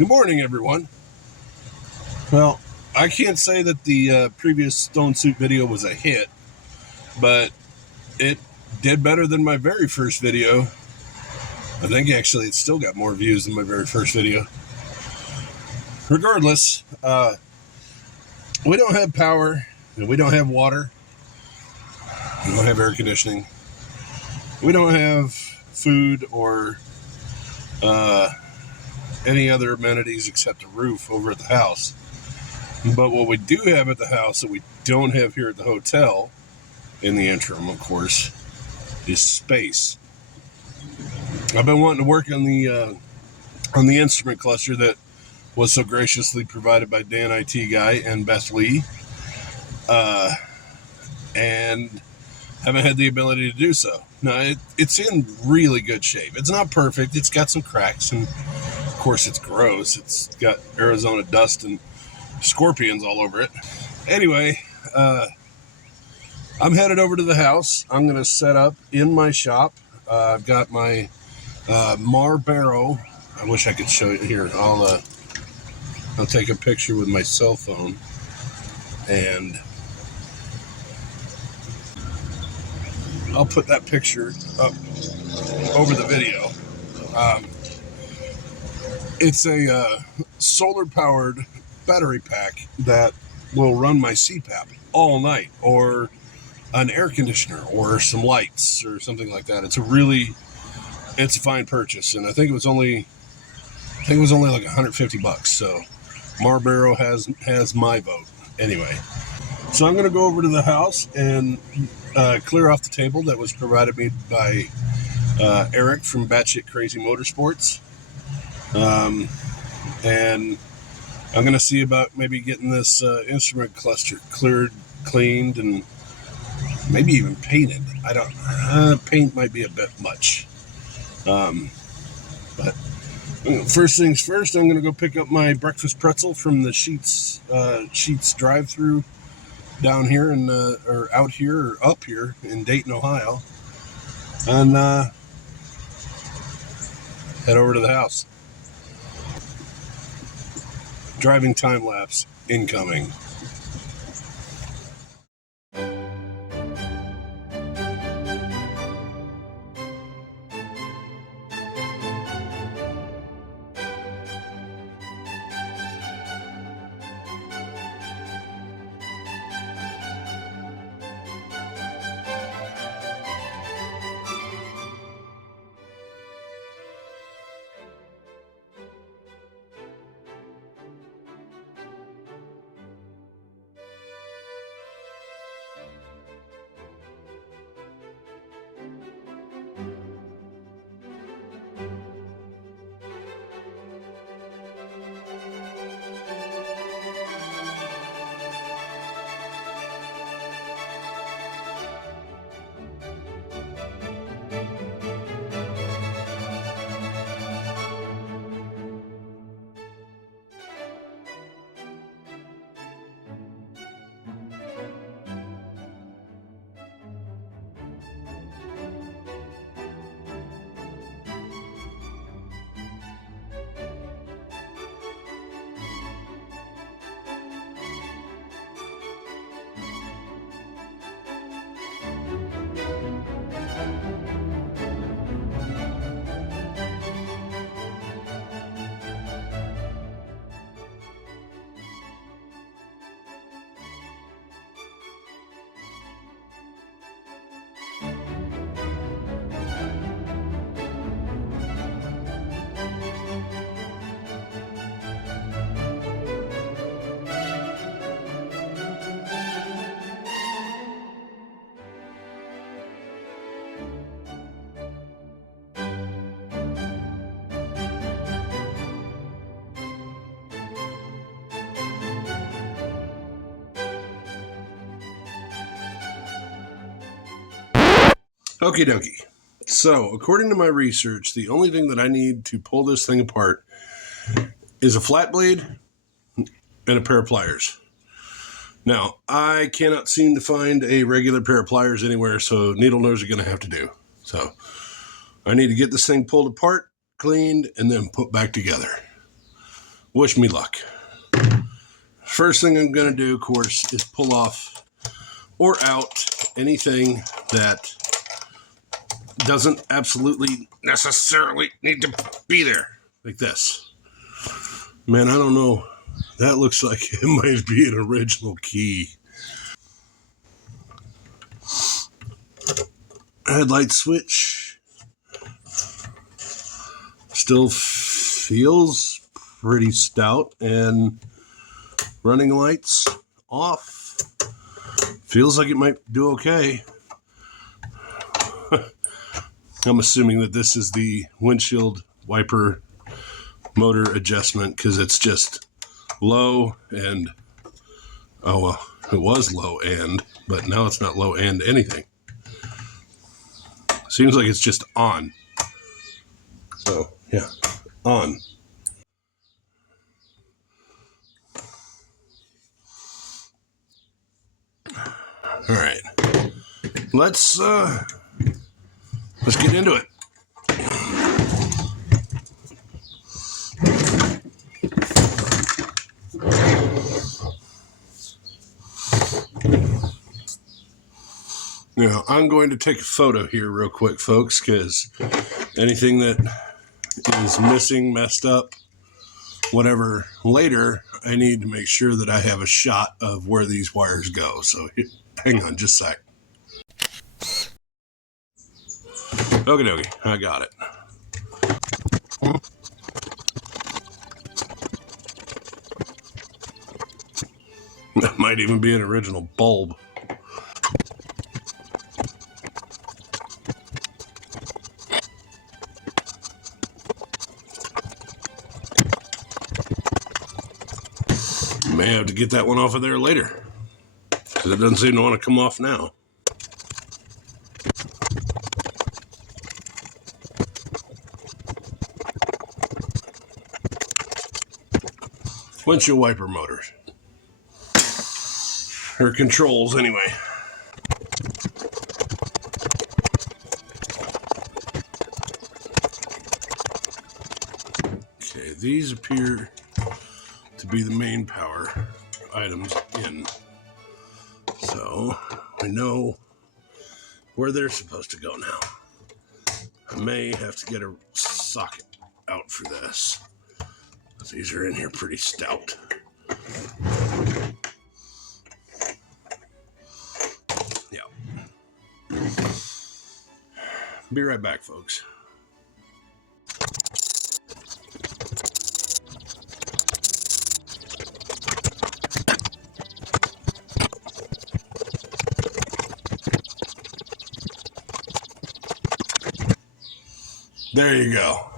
Good morning, everyone. Well, I can't say that the previous Stone Suit video was a hit, but it did better than my very first video. I think actually it still got more views than my very first video. Regardless, we don't have power, and we don't have water, we don't have air conditioning, we don't have food or any other amenities except a roof over at the house. But what we do have at the house that we don't have here at the hotel, in the interim, of course, is space. I've been wanting to work on the instrument cluster that was so graciously provided by Dan IT Guy and Beth Lee, and haven't had the ability to do so. Now, it's in really good shape. It's not perfect. It's got some cracks, and of course it's gross. It's got Arizona dust and scorpions all over it. Anyway, I'm headed over to the house. I'm going to set up in my shop. I've got my Marlboro. I wish I could show you here. I'll take a picture with my cell phone and I'll put that picture up over the video. It's a solar-powered battery pack that will run my CPAP all night, or an air conditioner, or some lights, or something like that. It's a fine purchase, and I think it was only like $150. So Marlboro has my vote. Anyway, so I'm going to go over to the house and clear off the table that was provided me by Eric from Batshit Crazy Motorsports. And I'm going to see about maybe getting this instrument cluster cleared, cleaned, and maybe even painted. Paint might be a bit much. But first things first, I'm going to go pick up my breakfast pretzel from the Sheets drive-through down here or out here or up here in Dayton, Ohio, and head over to the house. Driving time lapse incoming. Okie dokie. So, according to my research, the only thing that I need to pull this thing apart is a flat blade and a pair of pliers. Now, I cannot seem to find a regular pair of pliers anywhere, so needle nose are going to have to do. So, I need to get this thing pulled apart, cleaned, and then put back together. wish me luck. First thing I'm going to do, of course, is pull off or out anything that doesn't absolutely necessarily need to be there, like this. Man, I don't know. That looks like it might be an original key. Headlight switch. Still feels pretty stout, and running lights off. Feels like it might do okay. I'm assuming that this is the windshield wiper motor adjustment because it's just low and, oh well, it was low end, but now it's not low end anything. Seems like it's just on. So, yeah, on. All right. Let's get into it. Now, I'm going to take a photo here real quick, folks, because anything that is missing, messed up, whatever, later, I need to make sure that I have a shot of where these wires go. So, hang on just a sec. Okie dokie, I got it. That might even be an original bulb. May have to get that one off of there later, because it doesn't seem to want to come off now. Windshield wiper motors. Or controls, anyway. Okay, these appear to be the main power items in. So, we know where they're supposed to go now. I may have to get a socket out for this. These are in here pretty stout. Yeah. Be right back, folks. There you go.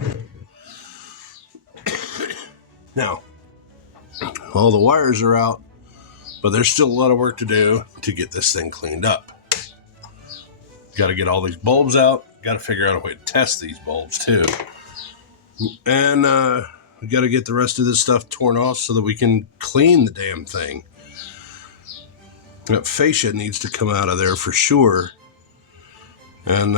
Now, all the wires are out, but there's still a lot of work to do to get this thing cleaned up. Got to get all these bulbs out. Got to figure out a way to test these bulbs too. And we got to get the rest of this stuff torn off so that we can clean the damn thing. That fascia needs to come out of there for sure. And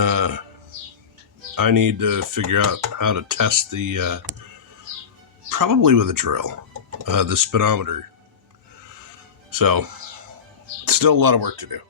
I need to figure out how to test the, probably with a drill, the speedometer. So, still a lot of work to do.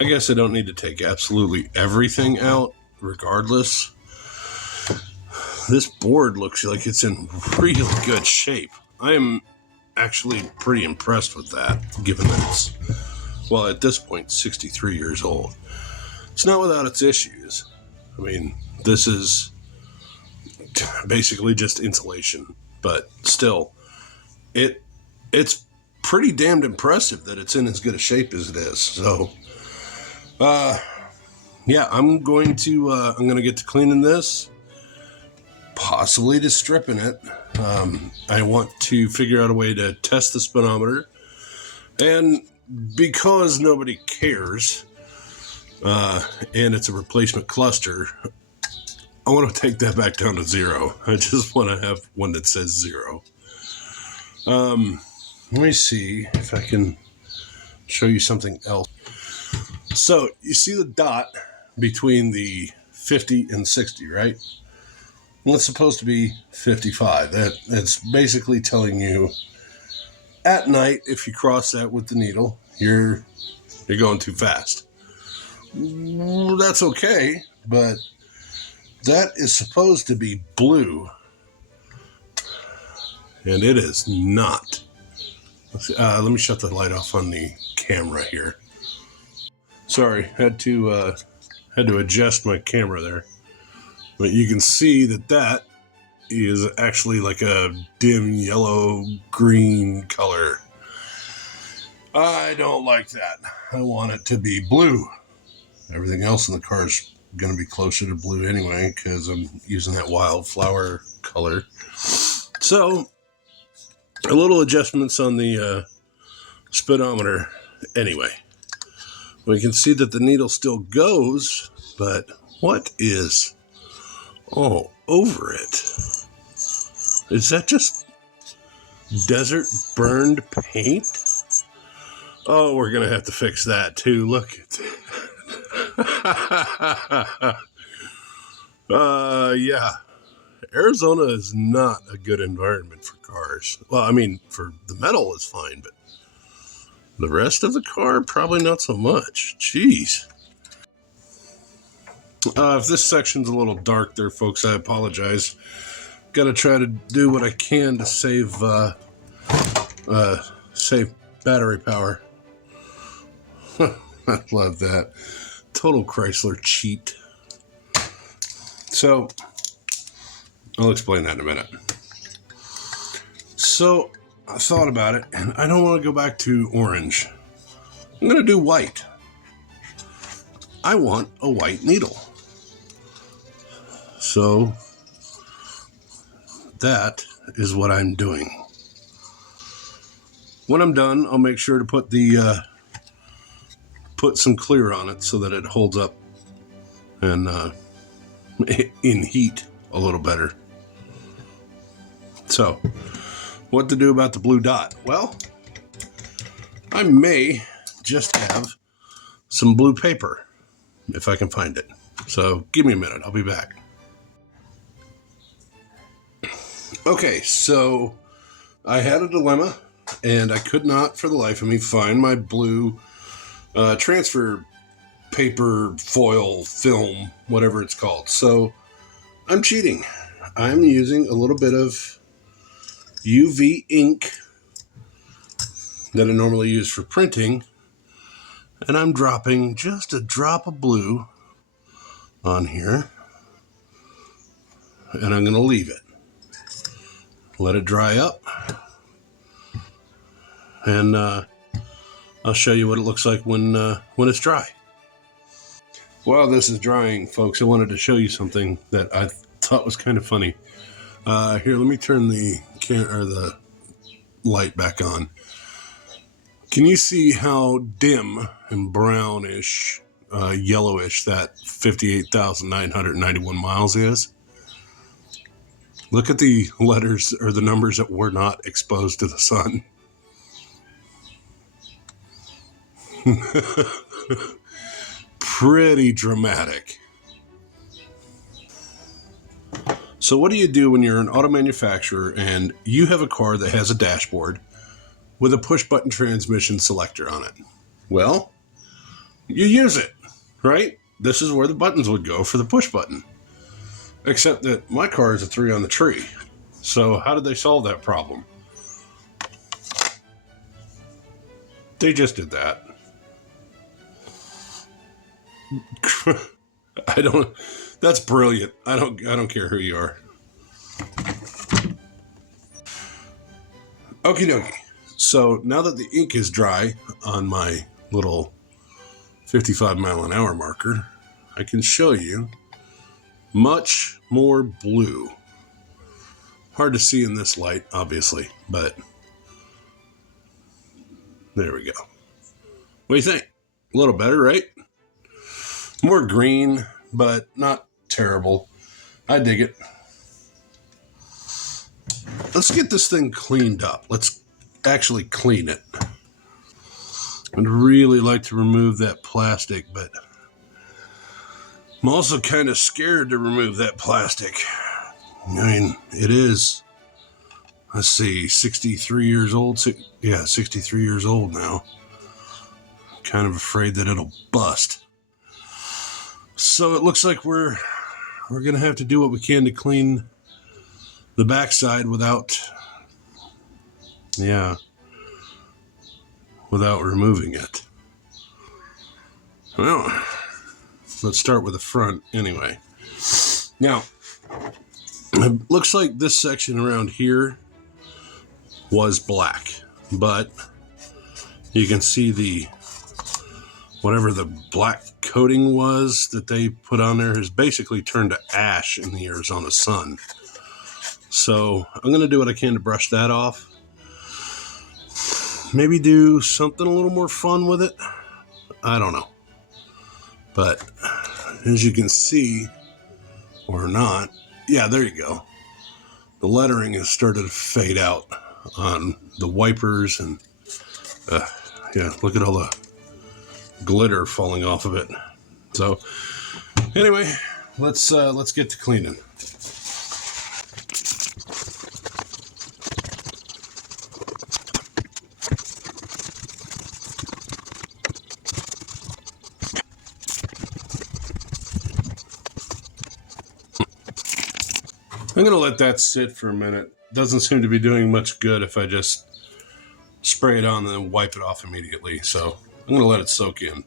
I guess I don't need to take absolutely everything out, regardless. This board looks like it's in really good shape. I am actually pretty impressed with that, given that it's, well, at this point, 63 years old. It's not without its issues. I mean, this is basically just insulation. But still, it's pretty damned impressive that it's in as good a shape as it is. So, yeah, I'm going to get to cleaning this, possibly to stripping it. I want to figure out a way to test the speedometer, and because nobody cares, and it's a replacement cluster, I want to take that back down to 0. I just want to have one that says 0. Let me see if I can show you something else. So you see the dot between the 50 and 60, right? Well, it's supposed to be 55. That's basically telling you at night, if you cross that with the needle, you're going too fast. That's okay, but that is supposed to be blue, and it is not. Let me shut the light off on the camera here. Sorry, had to adjust my camera there. But you can see that is actually like a dim yellow-green color. I don't like that. I want it to be blue. Everything else in the car is going to be closer to blue anyway because I'm using that wildflower color. So, a little adjustments on the speedometer anyway. We can see that the needle still goes, but what is all over it? Is that just desert burned paint? Oh, we're going to have to fix that too. Look at that. Yeah. Arizona is not a good environment for cars. Well, I mean, for the metal is fine, but the rest of the car, probably not so much. Jeez. If this section's a little dark there, folks, I apologize. Got to try to do what I can to save battery power. I love that. Total Chrysler cheat. So, I'll explain that in a minute. So, I thought about it, and I don't want to go back to orange. I'm going to do white. I want a white needle. So, that is what I'm doing. When I'm done, I'll make sure to put some clear on it so that it holds up and in heat a little better. So, what to do about the blue dot? Well, I may just have some blue paper if I can find it. So, give me a minute. I'll be back. Okay, so I had a dilemma, and I could not, for the life of me, find my blue transfer paper, foil, film, whatever it's called. So I'm cheating. I'm using a little bit of UV ink that I normally use for printing, and I'm dropping just a drop of blue on here, and I'm going to leave it. Let it dry up, and I'll show you what it looks like when it's dry. While this is drying, folks, I wanted to show you something that I thought was kind of funny. Here, let me turn the light back on. Can you see how dim and brownish, yellowish that 58,991 miles is? Look at the letters or the numbers that were not exposed to the sun. Pretty dramatic. So what do you do when you're an auto manufacturer and you have a car that has a dashboard with a push-button transmission selector on it? Well, you use it, right? This is where the buttons would go for the push button. Except that my car is a 3 on the tree. So how did they solve that problem? They just did that. That's brilliant. I don't care who you are. Okie dokie. So now that the ink is dry on my little 55-mile-an-hour marker, I can show you much more blue. Hard to see in this light, obviously, but there we go. What do you think? A little better, right? More green, but not terrible. I dig it. Let's get this thing cleaned up. Let's actually clean it. I'd really like to remove that plastic, but I'm also kind of scared to remove that plastic. I mean, it is, let's see, 63 years old. Yeah, 63 years old now. Kind of afraid that it'll bust. So it looks like we're going to have to do what we can to clean the backside without removing it. Well, let's start with the front anyway. Now, it looks like this section around here was black, but you can see whatever the black coating was that they put on there has basically turned to ash in the Arizona sun. So I'm going to do what I can to brush that off. Maybe do something a little more fun with it. I don't know. But as you can see, or not, yeah, there you go. The lettering has started to fade out on the wipers, and yeah, look at all the glitter falling off of it. So anyway, let's get to cleaning. I'm going to let that sit for a minute. Doesn't seem to be doing much good if I just spray it on and then wipe it off immediately. So I'm going to let it soak in.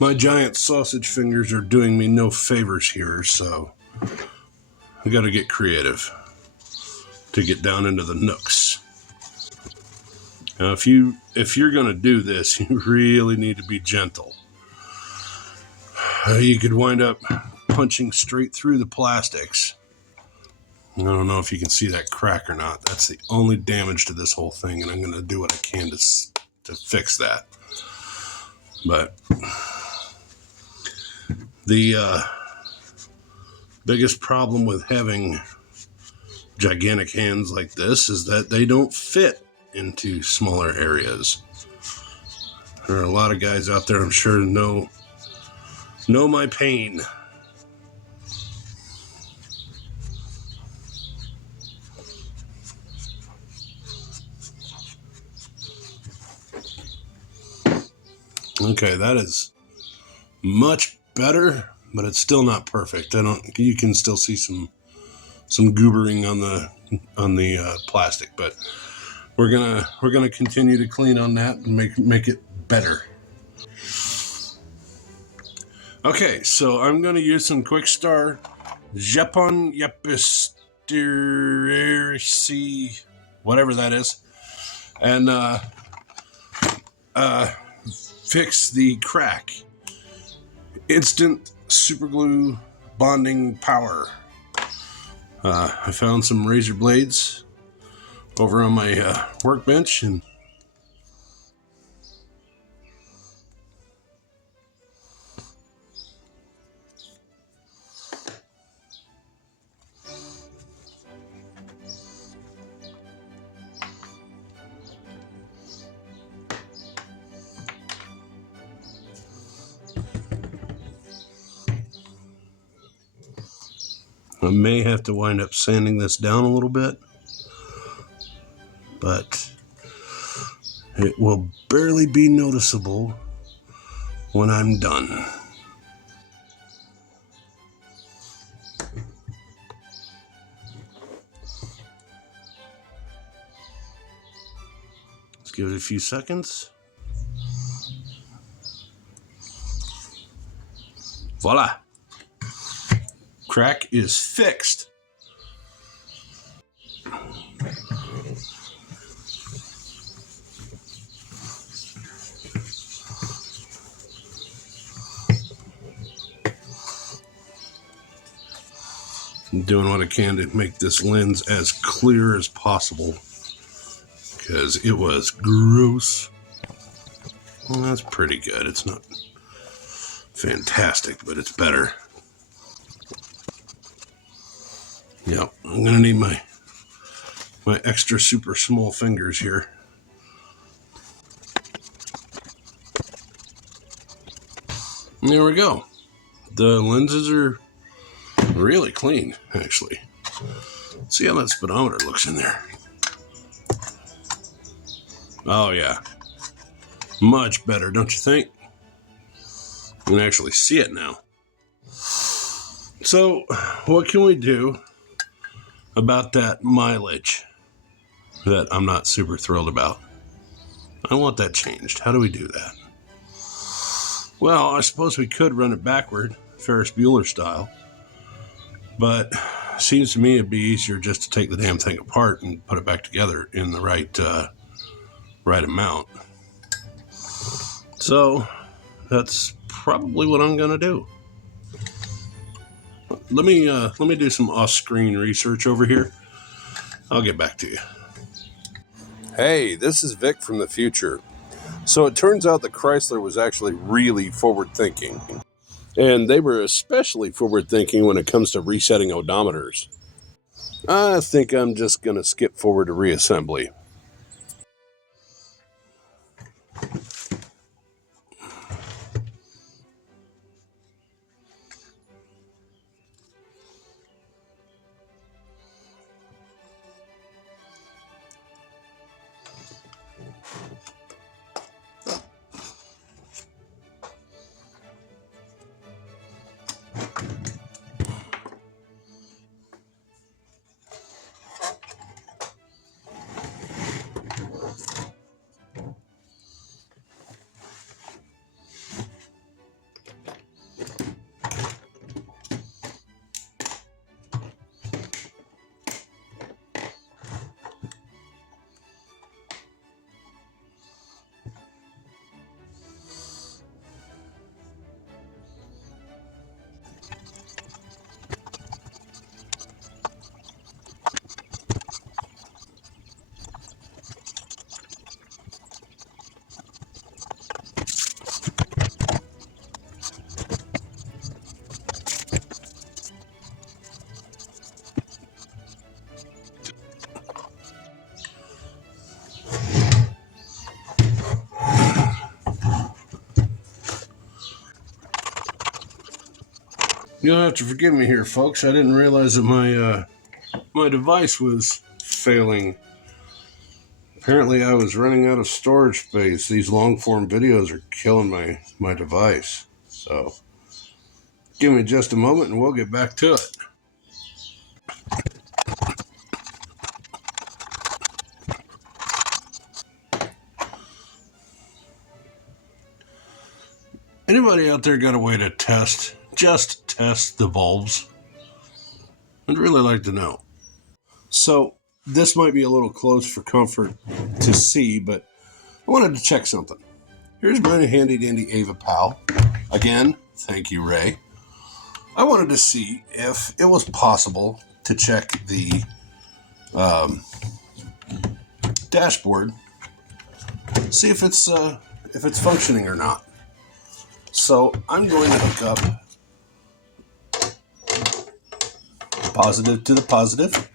My giant sausage fingers are doing me no favors here, so I got to get creative to get down into the nooks. Now, if you're going to do this, you really need to be gentle. You could wind up punching straight through the plastics. I don't know if you can see that crack or not. That's the only damage to this whole thing, and I'm going to do what I can to fix that. But the biggest problem with having gigantic hands like this is that they don't fit into smaller areas. There are a lot of guys out there, I'm sure, know my pain. Okay, that is much better, but it's still not perfect. You can still see some goobering on the plastic, but we're gonna continue to clean on that and make it better. Okay, so I'm gonna use some Quick Star Japon Yapisteracy, whatever that is, and fix the crack. Instant super glue bonding power. I found some razor blades over on my workbench, and I may have to wind up sanding this down a little bit, but it will barely be noticeable when I'm done. Let's give it a few seconds. Voila! crack is fixed. I'm doing what I can to make this lens as clear as possible because it was gross. Well, that's pretty good. It's not fantastic, but it's better. Yep, I'm gonna need my extra super small fingers here. And there we go. The lenses are really clean, actually. See how that speedometer looks in there. Oh yeah, much better, don't you think? You can actually see it now. So, what can we do about that mileage that I'm not super thrilled about? I want that changed. How do we do that? Well, I suppose we could run it backward, Ferris Bueller style. But it seems to me it'd be easier just to take the damn thing apart and put it back together in the right amount. So that's probably what I'm gonna do. Let me do some off-screen research over here. I'll get back to you. Hey, this is Vic from the future. So it turns out that Chrysler was actually really forward-thinking. And they were especially forward-thinking when it comes to resetting odometers. I think I'm just going to skip forward to reassembly. You'll have to forgive me here, folks. I didn't realize that my device was failing. Apparently, I was running out of storage space. These long-form videos are killing my device. So, give me just a moment and we'll get back to it. Anybody out there got a way to just test the bulbs? I'd really like to know. So, this might be a little close for comfort to see, but I wanted to check something. Here's my handy dandy Ava Pal. Again, thank you, Ray. I wanted to see if it was possible to check the dashboard, see if it's functioning or not. So I'm going to hook up the positive to the positive,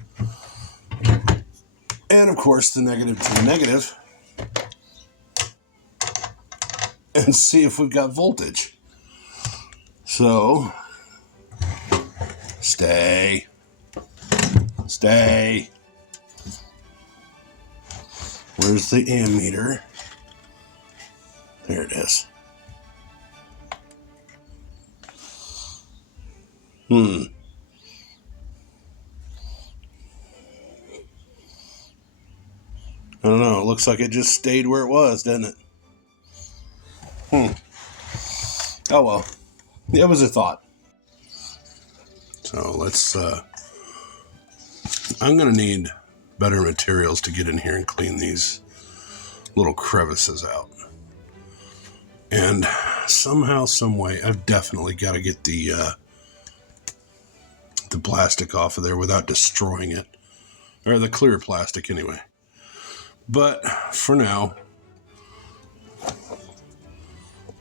and of course the negative to the negative, and see if we've got voltage. So, stay. Where's the ammeter? There it is. I don't know. It looks like it just stayed where it was, doesn't it? Oh well. It was a thought. So let's, I'm going to need better materials to get in here and clean these little crevices out. And somehow, some way, I've definitely got to get the plastic off of there without destroying it. Or the clear plastic anyway. But for now,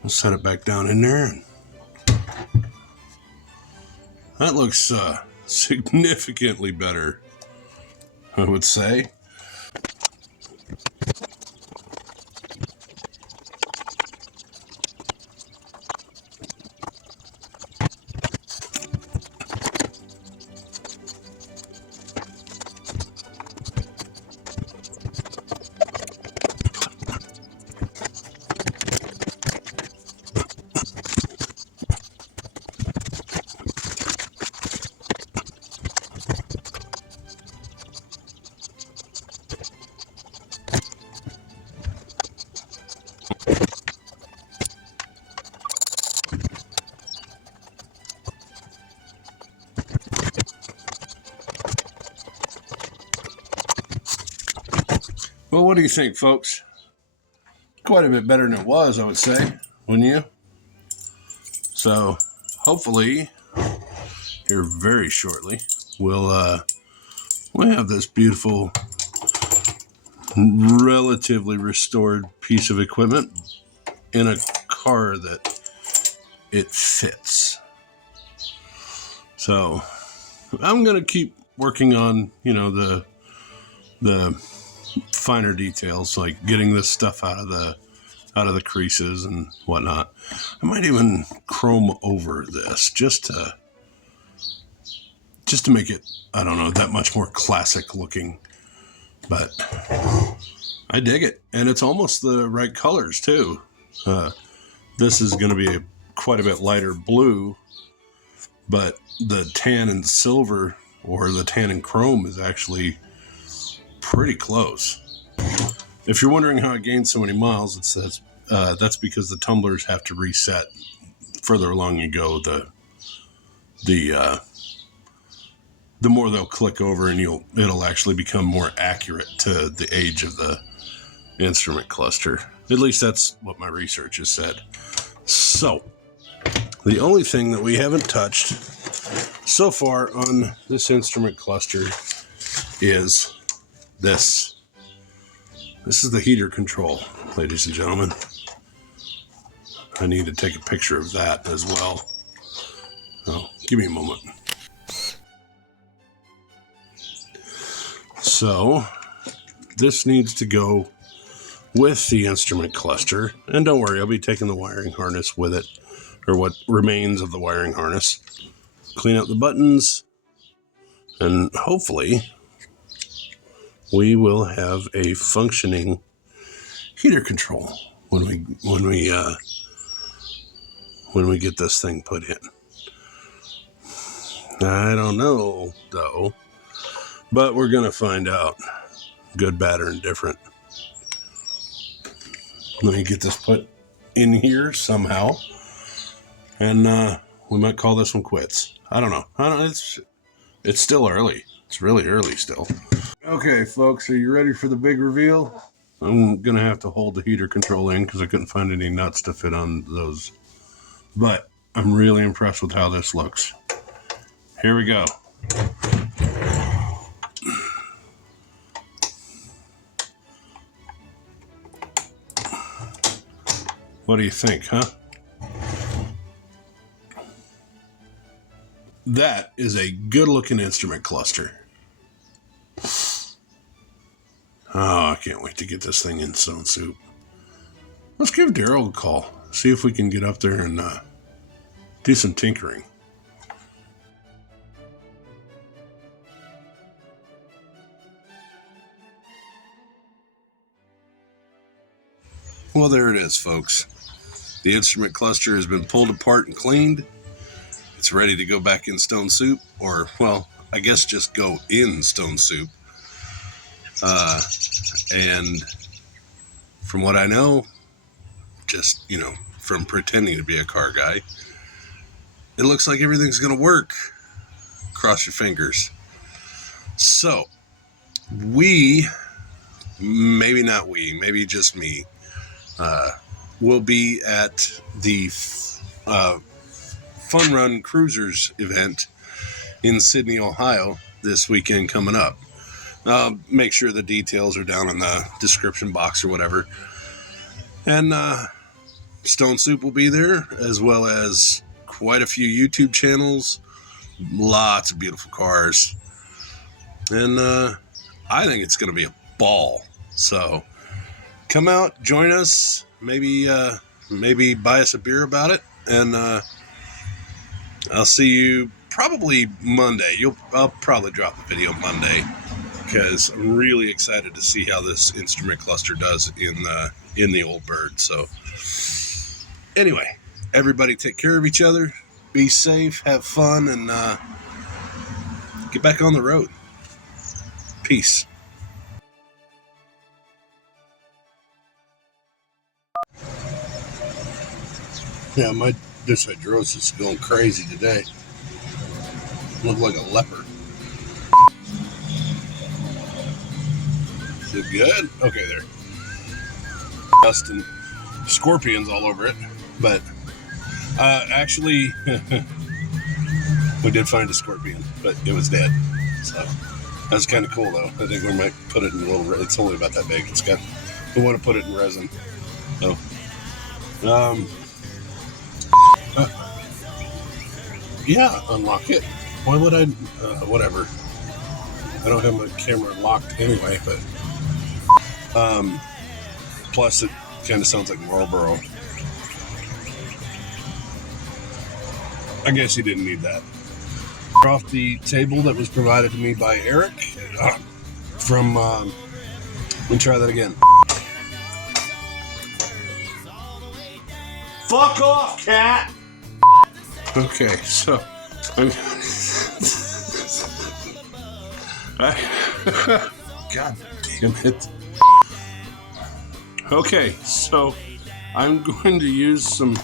we'll set it back down in there. And that looks significantly better, I would say. Well, what do you think, folks? Quite a bit better than it was, I would say, wouldn't you? So, hopefully, here very shortly, we'll have this beautiful, relatively restored piece of equipment in a car that it fits. So, I'm going to keep working on, the finer details, like getting this stuff out of the creases and whatnot. I might even chrome over this just to make it, I don't know, that much more classic looking. But I dig it, and it's almost the right colors too. This is going to be quite a bit lighter blue, but the tan and silver, or the tan and chrome, is actually pretty close. If you're wondering how I gained so many miles, it says that's because the tumblers have to reset further along you go. The more they'll click over, and it'll actually become more accurate to the age of the instrument cluster. At least that's what my research has said. So, the only thing that we haven't touched so far on this instrument cluster is this. This is the heater control, ladies and gentlemen. I need to take a picture of that as well. Oh, give me a moment. So, this needs to go with the instrument cluster. And don't worry, I'll be taking the wiring harness with it, or what remains of the wiring harness. Clean out the buttons, and hopefully we will have a functioning heater control when we get this thing put in. I don't know though, but we're gonna find out. Good, bad, or indifferent. Let me get this put in here somehow, and we might call this one quits. I don't know. It's still early. It's really early still. Okay, folks, are you ready for the big reveal? I'm going to have to hold the heater control in because I couldn't find any nuts to fit on those. But I'm really impressed with how this looks. Here we go. What do you think, huh? That is a good-looking instrument cluster. Oh, I can't wait to get this thing in Stone Soup. Let's give Daryl a call. See if we can get up there and do some tinkering. Well, there it is, folks. The instrument cluster has been pulled apart and cleaned. It's ready to go back in Stone Soup, or, well, I guess just go in Stone Soup. And from what I know, just, from pretending to be a car guy, it looks like everything's going to work. Cross your fingers. So, maybe just me, will be at the Fun Run Cruisers event in Sydney, Ohio this weekend coming up. Make sure the details are down in the description box or whatever. And Stone Soup will be there, as well as quite a few YouTube channels, lots of beautiful cars. And I think it's going to be a ball. So come out, join us, maybe buy us a beer about it, and I'll see you probably Monday. I'll probably drop the video Monday, because I'm really excited to see how this instrument cluster does in the old bird. So anyway, everybody take care of each other, be safe, have fun, and get back on the road. Peace. Yeah, my dyshydrosis is going crazy today. Look like a leopard. Is it good? Okay, there. Dust and scorpions all over it. But actually, we did find a scorpion, but it was dead. So that's kind of cool, though. I think we might put it in a little. It's only about that big. We want to put it in resin. So, yeah, unlock it. Why would I? Whatever. I don't have my camera locked anyway, but plus it kind of sounds like Marlboro. I guess you didn't need that. Off the table that was provided to me by Eric from. Let me try that again. Fuck off, cat! Okay, so God damn it. Okay, so I'm going to use some